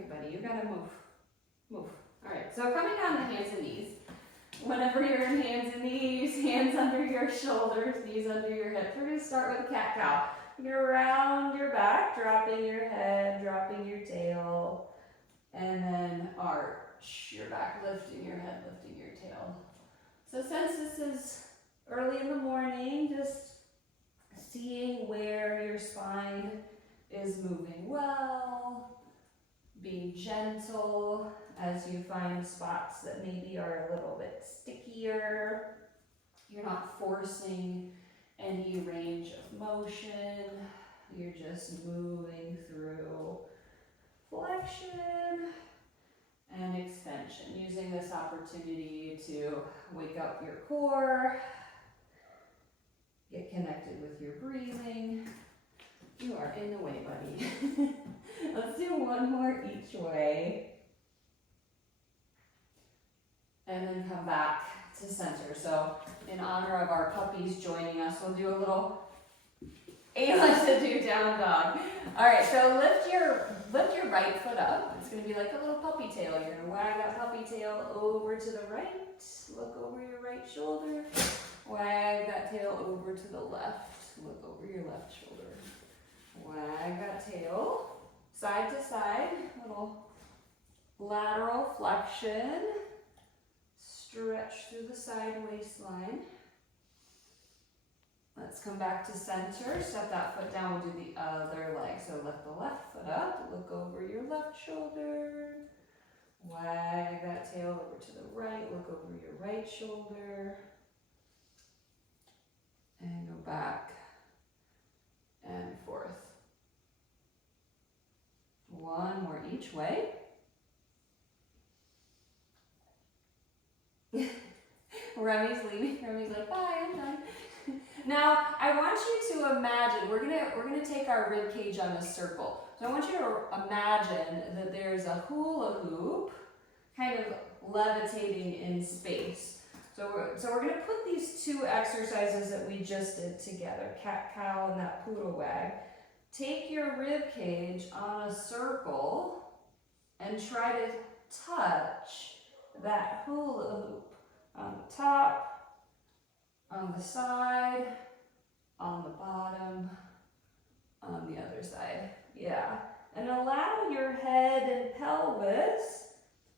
right, buddy, you gotta move. Move. All right, so coming down to hands and knees. Whenever you're in hands and knees, hands under your shoulders, knees under your hips. We're gonna start with cat-cow. You're gonna round your back, dropping your head, dropping your tail, and then arch your back, lifting your head, lifting your tail. So since this is early in the morning, just seeing where your spine is moving well, being gentle as you find spots that maybe are a little bit stickier. You're not forcing any range of motion. You're just moving through flexion and extension, using this opportunity to wake up your core, get connected with your breathing. You are in the way, buddy. Let's do one more each way. And then come back to center. So in honor of our puppies joining us, we'll do a little Ayla to do down dog. All right, so lift your right foot up. It's gonna be like a little puppy tail. You're gonna wag that puppy tail over to the right. Look over your right shoulder. Wag that tail over to the left. Look over your left shoulder. Wag that tail side to side. Little lateral flexion. Stretch through the side waistline. Let's come back to center. Step that foot down. We'll do the other leg. So lift the left foot up. Look over your left shoulder. Wag that tail over to the right. Look over your right shoulder. And go back and forth. One more each way. Remy's leaving. Remy's like, bye, I'm done. Now, I want you to imagine, we're gonna take our rib cage on a circle. So I want you to imagine that there's a hula hoop kind of levitating in space. So we're gonna put these two exercises that we just did together, cat-cow and that poodle wag. Take your rib cage on a circle and try to touch that hula hoop on the top, on the side, on the bottom, on the other side. Yeah. And allow your head and pelvis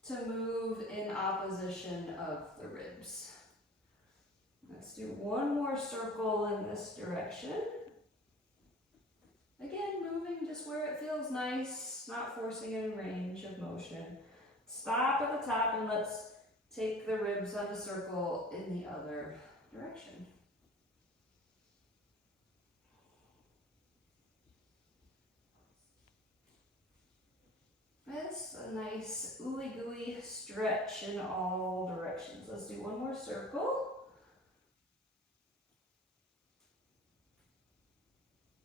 to move in opposition of the ribs. Let's do one more circle in this direction. Again, moving just where it feels nice, not forcing any range of motion. Stop at the top and let's take the ribs on a circle in the other direction. It's a nice ooey gooey stretch in all directions. Let's do one more circle.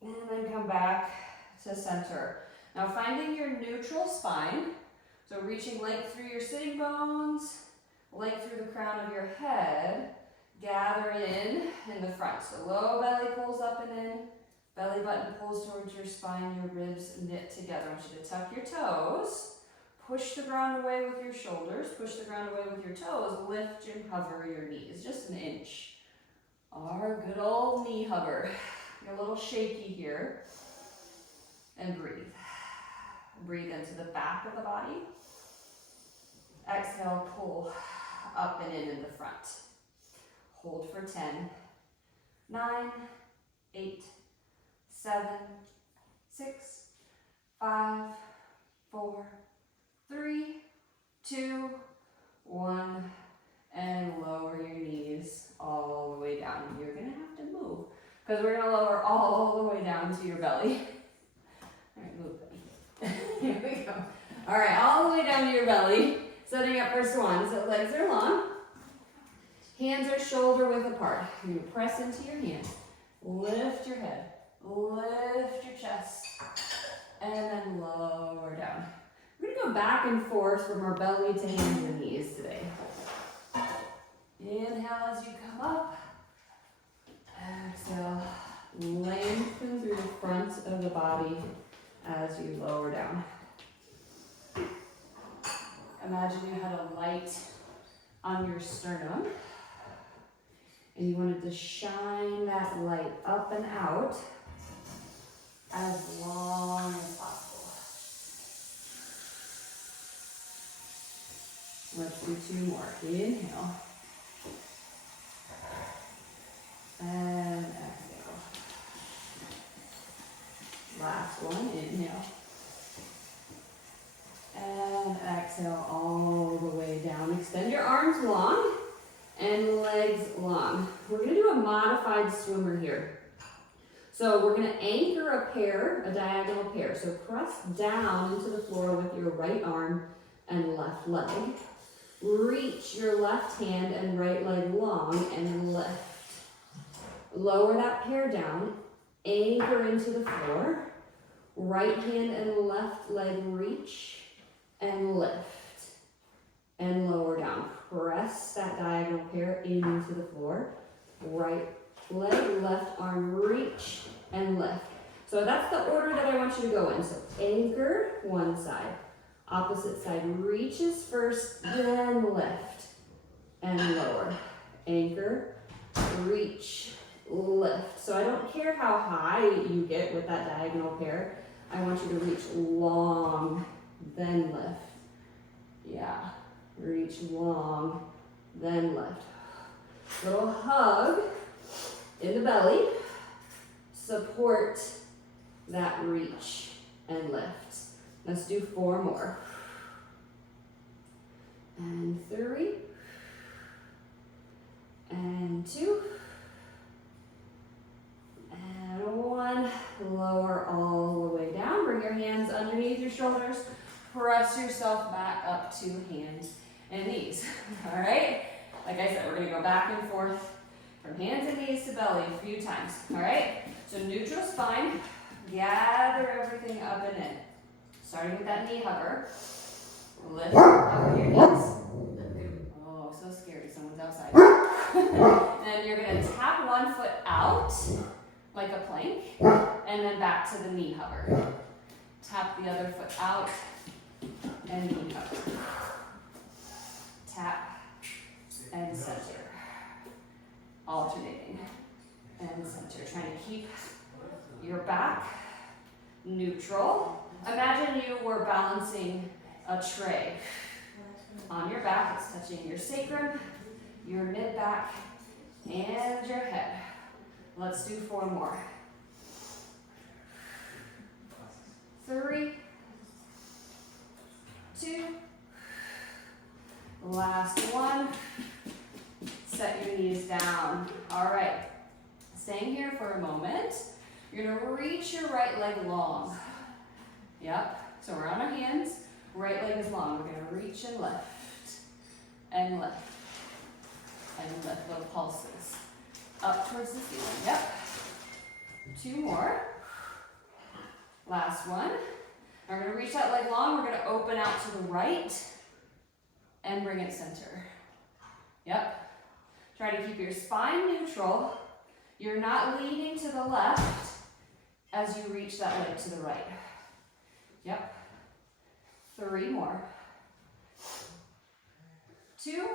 And then come back to center. Now finding your neutral spine. So reaching length through your sitting bones, length through the crown of your head. Gather in the front. So low belly pulls up and in. Belly button pulls towards your spine, your ribs knit together. I want you to tuck your toes. Push the ground away with your shoulders. Push the ground away with your toes. Lift and hover your knees, just an inch. Our good old knee hover. You're a little shaky here. And breathe. Breathe into the back of the body. Exhale, pull up and in the front. Hold for 10, 9, 8, 7, 6, 5, 4, 3, 2, 1, and lower your knees all the way down. You're gonna have to move because we're gonna lower all the way down to your belly. All right, move, buddy. Here we go. All right, all the way down to your belly. Setting up for swan. So legs are long. Hands are shoulder width apart. You're gonna press into your hands. Lift your head. Lift your chest. And then lower down. We're gonna go back and forth from our belly to hands and knees today. Inhale as you come up. Exhale. Lengthen through the front of the body as you lower down. imagine you had a light on your sternum, and you wanted to shine that light up and out as long as possible. Let's do 2 more. Inhale. And exhale. Last one, inhale. And exhale all the way down. Extend your arms long and legs long. We're gonna do a modified swimmer here. So we're gonna anchor a pair, a diagonal pair. So press down into the floor with your right arm and left leg. Reach your left hand and right leg long and lift. Lower that pair down, anchor into the floor. Right hand and left leg reach and lift. And lower down. Press that diagonal pair into the floor. Right leg, left arm reach and lift. So that's the order that I want you to go in. So anchor one side. Opposite side reaches first, then lift and lower. Anchor, reach, lift. So I don't care how high you get with that diagonal pair. I want you to reach long, then lift. Yeah, reach long, then lift. Little hug in the belly. Support that reach and lift. Let's do 4 more. And 3. And 2. And 1. Lower all the way down. Bring your hands underneath your shoulders. Press yourself back up to hands and knees. All right? Like I said, we're going to go back and forth from hands and knees to belly a few times. All right? So neutral spine. Gather everything up and in. Starting with that knee hover. Lift up your knees. Oh, so scary. Someone's outside. Then you're going to tap one foot out like a plank, and then back to the knee hover. Tap the other foot out and knee hover. Tap and center. Alternating and center. Trying to keep your back neutral. Imagine you were balancing a tray. On your back, it's touching your sacrum, your mid-back, and your head. Let's do 4 more. 3, 2, last one. Set your knees down. All right, staying here for a moment. You're gonna reach your right leg long. Yep, so we're on our hands. Right leg is long. We're gonna reach and lift, and lift, and lift. Little pulses up towards the ceiling. Yep. 2 more. Last one. We're gonna reach that leg long. We're gonna open out to the right and bring it center. Yep. Try to keep your spine neutral. You're not leaning to the left as you reach that leg to the right. Yep. 3 more. 2.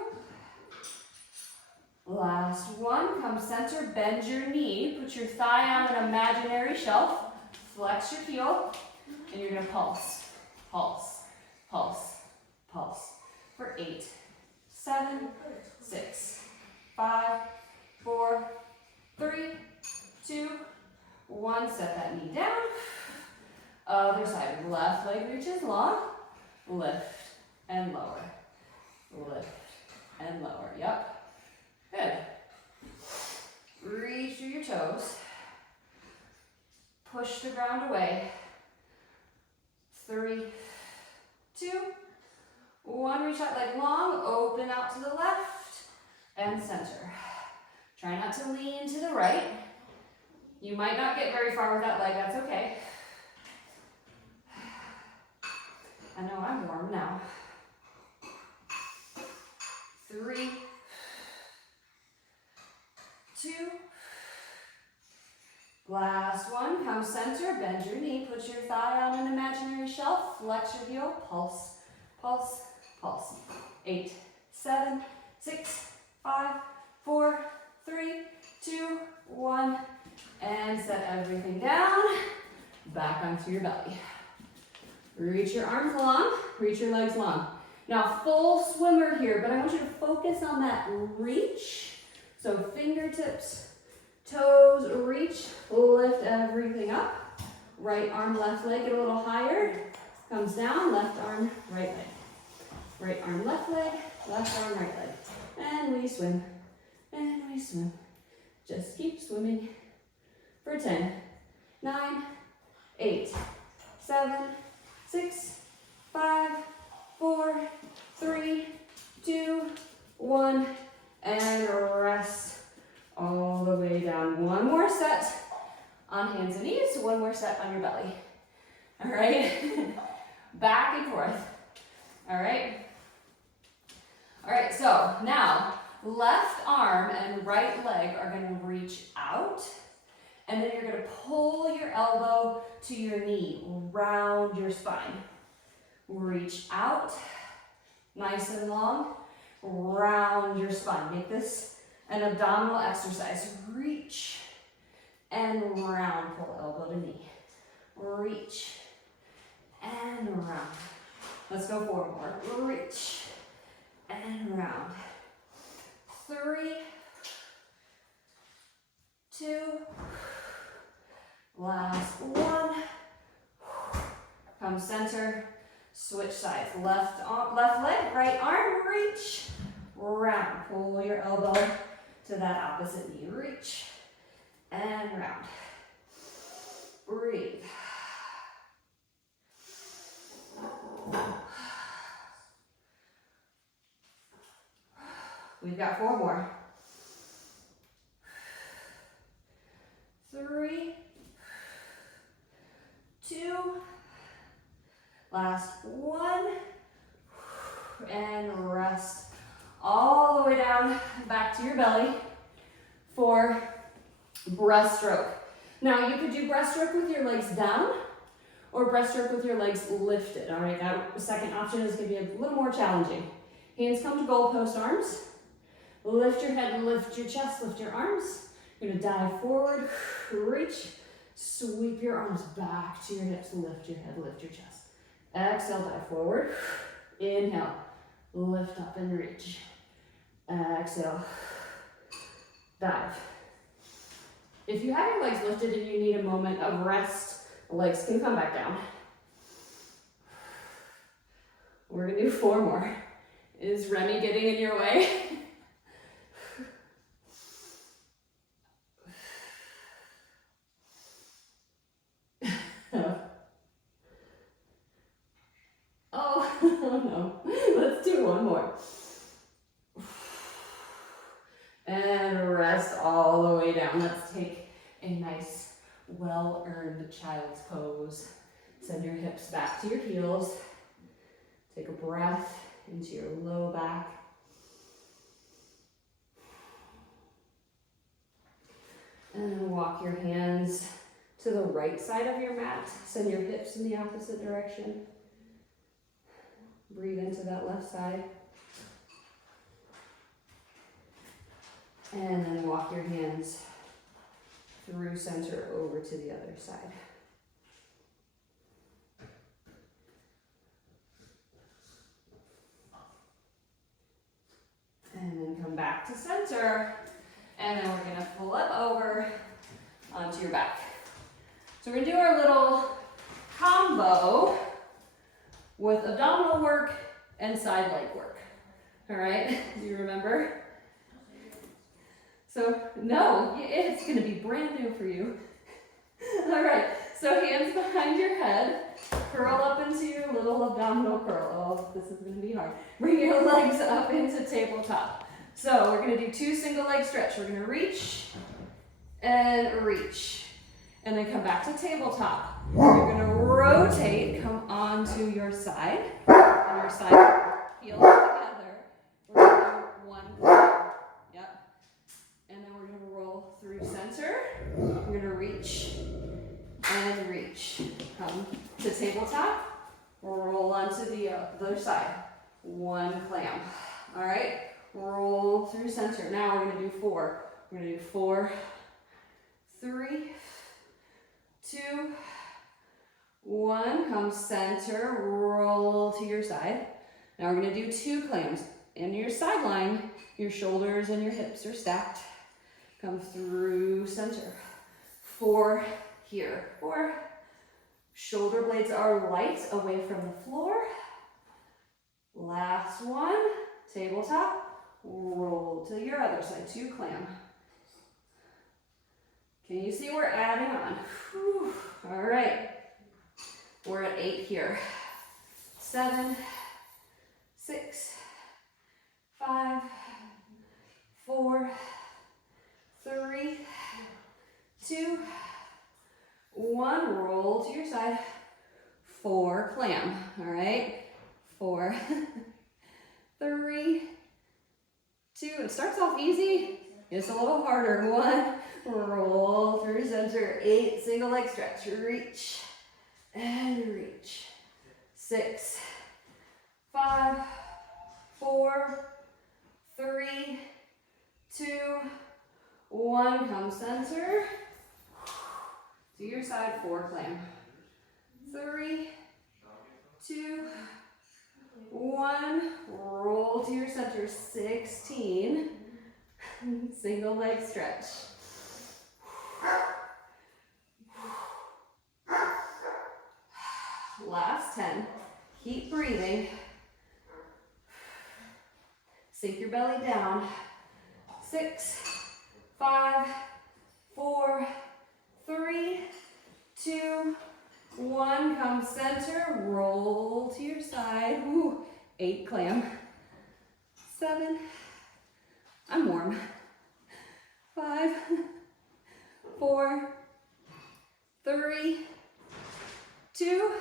Last one. Come center, bend your knee. Put your thigh on an imaginary shelf. Flex your heel. And you're going to pulse, pulse, pulse, pulse. For 8, 7, 6, 5, 4, 3, 2, 1. Set that knee down. Other side. Left leg reaches long. Lift and lower. Lift and lower. Yep. Good. Reach through your toes. Push the ground away. 3, 2, 1. Reach that leg long. Open out to the left and center. Try not to lean to the right. You might not get very far with that leg. That's okay. I know I'm warm now. 3, 2. Last one. Come center. Bend your knee. Put your thigh on an imaginary shelf. Flex your heel. Pulse, pulse, Pulse. 8, 7, 6, 5, 4, 3, 2, 1. And set everything down. Back onto your belly. Reach your arms long, reach your legs long. Now full swimmer here, but I want you to focus on that reach. So fingertips, toes, reach, lift everything up. Right arm, left leg, get a little higher. Comes down, left arm, right leg. Right arm, left leg, left arm, right leg. And we swim, and we swim. Just keep swimming for 10, 9, 8, 7, 6, 5, 4, 3, 2, 1, and rest all the way down. One more set on hands and knees, one more set on your belly. All right, back and forth. All right. All right, so now left arm and right leg are going to reach out, and then you're going to pull your elbow to your knee, round your spine. Reach out, nice and long, round your spine. Make this an abdominal exercise. Reach and round, pull elbow to knee. Reach and round. Let's go 4 more. Reach and round. 3, 2, last 1. Come center, switch sides. Left leg, right arm, reach, round. Pull your elbow to that opposite knee. Reach and round. Breathe. We've got 4 more. 3, 2, last 1, and rest all the way down back to your belly for breaststroke. Now you could do breaststroke with your legs down or breaststroke with your legs lifted. All right, that second option is going to be a little more challenging. Hands come to goalpost arms. Lift your head, lift your chest, lift your arms. You're going to dive forward, reach, sweep your arms back to your hips, lift your head, lift your chest. Exhale, dive forward. Inhale, lift up and reach. Exhale, dive. If you have your legs lifted and you need a moment of rest, the legs can come back down. We're gonna do 4 more. Is Remy getting in your way? Oh no, let's do 1 more. And rest all the way down. Let's take a nice, well-earned child's pose. Send your hips back to your heels. Take a breath into your low back. And then walk your hands to the right side of your mat. Send your hips in the opposite direction. Breathe into that left side. And then walk your hands through center over to the other side. And then come back to center. And then we're gonna flip over onto your back. So we're gonna do our little combo with abdominal work and side leg work. All right, do you remember? So, no, it's gonna be brand new for you. All right, so hands behind your head, curl up into your little abdominal curl. Oh, this is gonna be hard. Bring your legs up into tabletop. So we're gonna do 2 single leg stretch. We're gonna reach and reach. And then come back to tabletop. You're gonna rotate, come onto your side. And your side heels together. We're gonna do 1 curl. Yep. And then we're gonna roll through center. We're gonna reach and reach. Come to tabletop. Roll onto the other side. 1 clam. All right, roll through center. Now we're gonna do 4. We're gonna do 4, 3, 2, 1. Come center, roll to your side. Now we're gonna do 2 clams. In your side line, your shoulders and your hips are stacked. Come through center. 4 here. 4. Shoulder blades are light away from the floor. Last one, tabletop, roll to your other side, 2 clam. Can you see we're adding on? Whew. All right, we're at 8 here. 7, 6, 5, 4, 3, 2, 1, roll to your side. 4 clam, all right? 4, 3, 2, it starts off easy, it's a little harder. 1, roll through center. 8, single leg stretch, reach and reach. 6, 5, 4, 3, 2, 1, come center. To your side, 4 clam. 3, 2, 1, roll to your center. 16, single leg stretch. Last 10, keep breathing. Sink your belly down. 6, 5, 4, 3, 2, 1, come center, roll to your side. Woo. 8 clam. 7, I'm warm. 5, 4, 3, 2,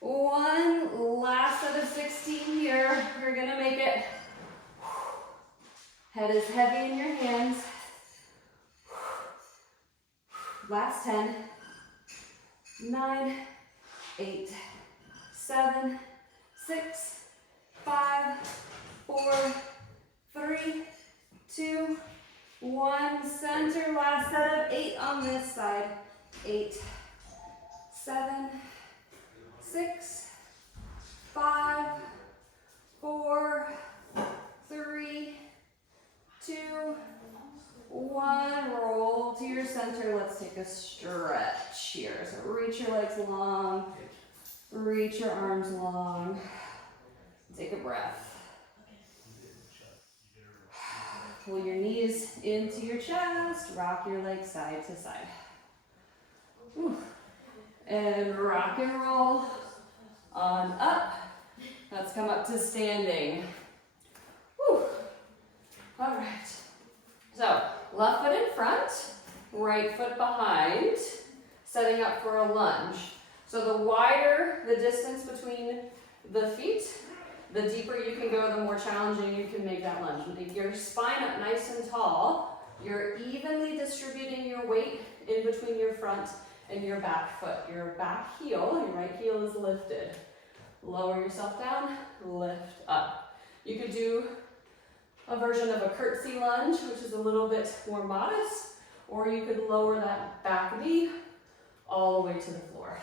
1. Last set of 16 here. You're gonna make it. Head is heavy in your hands. Last 10, 9, 8, 7, 6, 5, 4, 3, 2, 1. Center, last set of 8 on this side. 8, 7, 6, 5, 4, 3, 2, 1, roll to your center. Let's take a stretch here. So reach your legs long, reach your arms long. Take a breath. Pull your knees into your chest, rock your legs side to side. Whew. And rock and roll on up. Let's come up to standing. Whew. All right. So left foot in front, right foot behind, setting up for a lunge. So the wider the distance between the feet, the deeper you can go, the more challenging you can make that lunge. With your spine up nice and tall, you're evenly distributing your weight in between your front and your back foot. Your back heel, your right heel is lifted. Lower yourself down, lift up. You could do a version of a curtsy lunge, which is a little bit more modest, or you could lower that back knee all the way to the floor.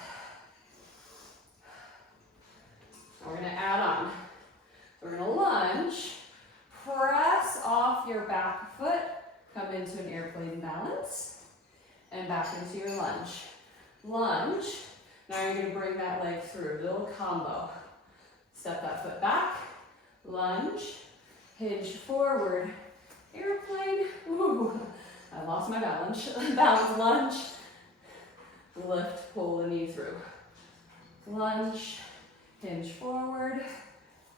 Now we're gonna add on. We're gonna lunge, press off your back foot, come into an airplane balance, and back into your lunge. Lunge, now you're gonna bring that leg through, little combo. Step that foot back, lunge, hinge forward, airplane, ooh, I lost my balance, balance, lunge, lift, pull the knee through. Lunge, hinge forward,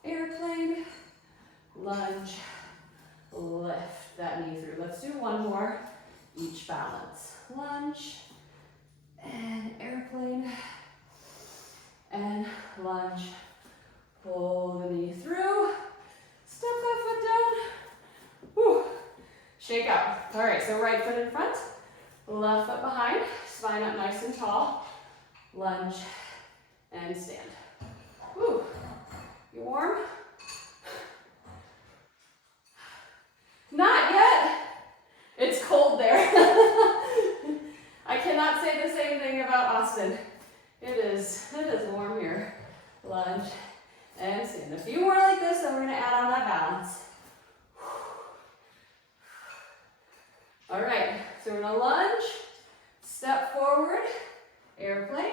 airplane, lunge, lift that knee through. Let's do one more, each balance. Lunge, and airplane, and lunge, pull the knee through, step that foot down, whew, shake out. All right, so right foot in front, left foot behind, spine up nice and tall, lunge, and stand. Whew, you warm? and stand. A few more like this, then we're gonna add on that balance. All right, so we're gonna lunge, step forward, airplane,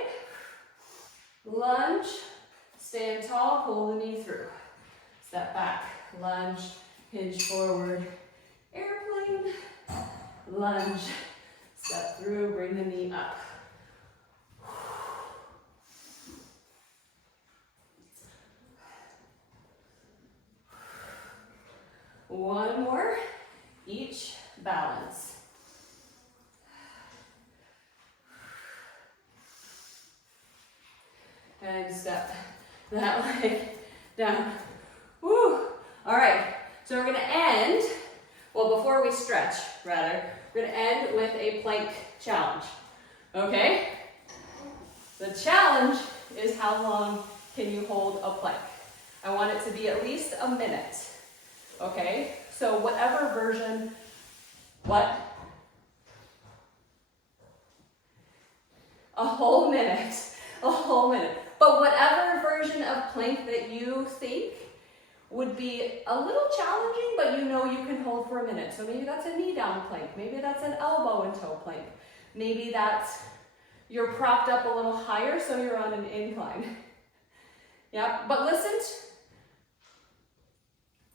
lunge, stand tall, pull the knee through. Step back, lunge, hinge forward, airplane, lunge, step through, bring the knee up. One more, each balance. And step that leg down. Woo! All right, so we're gonna end, well, before we stretch, rather, we're gonna end with a plank challenge, okay? The challenge is how long can you hold a plank? I want it to be at least a minute, okay? So whatever version, what? A whole minute, a whole minute. But whatever version of plank that you think would be a little challenging, but you know you can hold for a minute. So maybe that's a knee down plank. Maybe that's an elbow and toe plank. Maybe that's you're propped up a little higher, so you're on an incline. Yeah, but listen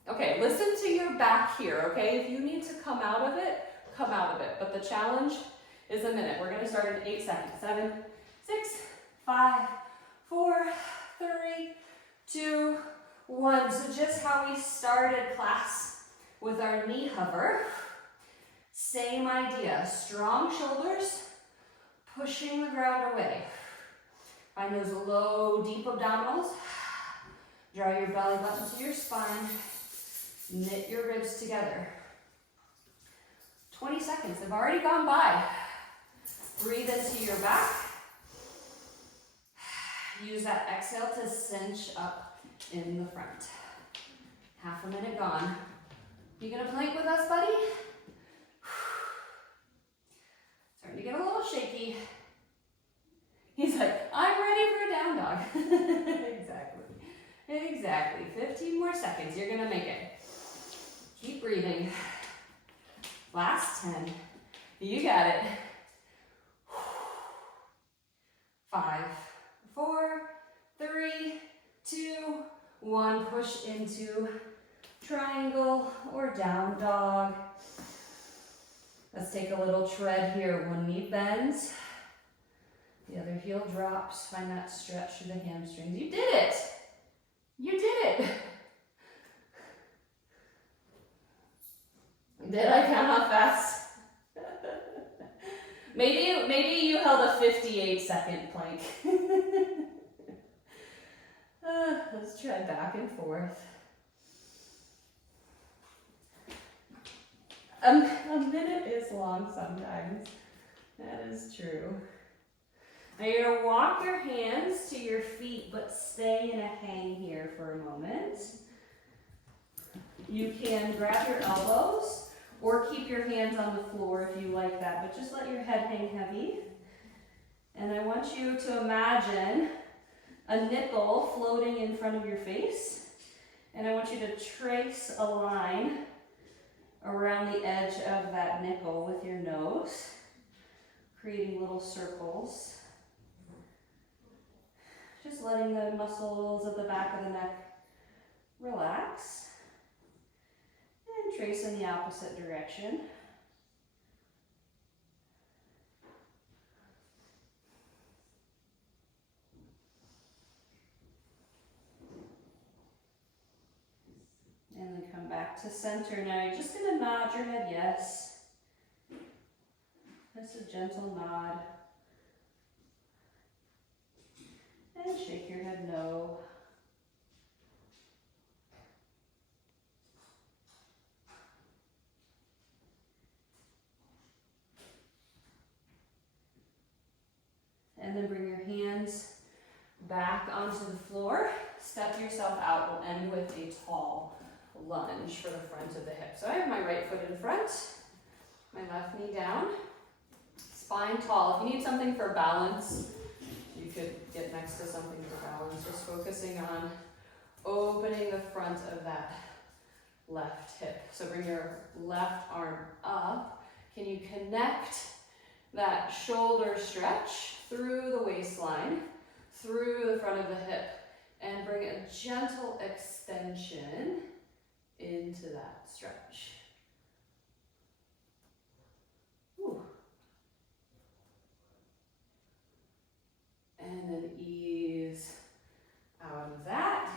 to your back here, okay? If you need to come out of it, come out of it. But the challenge is a minute. We're gonna start in 8 seconds. 7, 6, 5, 4, 3, 2, 1. So just how we started class with our knee hover. Same idea, strong shoulders, pushing the ground away. Find those low, deep abdominals. Draw your belly button to your spine. Knit your ribs together. 20 seconds have already gone by. Breathe into your back. Use that exhale to cinch up in the front. Half a minute gone. You gonna plank with us, buddy? Starting to get a little shaky. He's like, I'm ready for a down dog. Exactly. 15 more seconds. You're gonna make it. Keep breathing. Last 10. You got it. 5, 4, 3, 2, 1. Push into triangle or down dog. Let's take a little tread here. One knee bends. The other heel drops. Find that stretch through the hamstrings. You did it. You did it. Did I count how fast? Maybe you held a 58-second plank. Let's tread back and forth. A minute is long sometimes. That is true. Now you're going to walk your hands to your feet, but stay in a hang here for a moment. You can grab your elbows or keep your hands on the floor if you like that, but just let your head hang heavy. And I want you to imagine a nickel floating in front of your face. And I want you to trace a line around the edge of that nickel with your nose, creating little circles. Just letting the muscles of the back of the neck relax. And trace in the opposite direction. And then come back to center. Now you're just going to nod your head yes. Just a gentle nod. And shake your head no. And then bring your hands back onto the floor. Step yourself out. We'll end with a tall lunge for the front of the hip. So I have my right foot in front, my left knee down, spine tall. If you need something for balance, you could get next to something for balance. Just focusing on opening the front of that left hip. So bring your left arm up. Can you connect that shoulder stretch through the waistline, through the front of the hip, and bring a gentle extension into that stretch. Whew. And then ease out of that.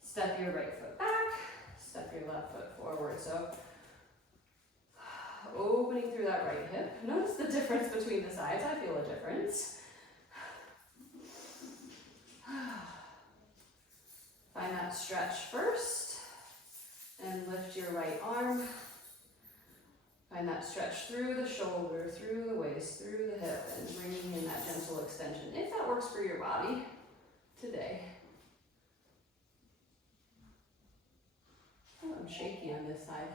Step your right foot back, step your left foot forward. So opening through that right hip. Notice the difference between the sides. I feel a difference. Find that stretch first and lift your right arm. Find that stretch through the shoulder, through the waist, through the hip, and bringing in that gentle extension, if that works for your body today. Oh, I'm shaky on this side.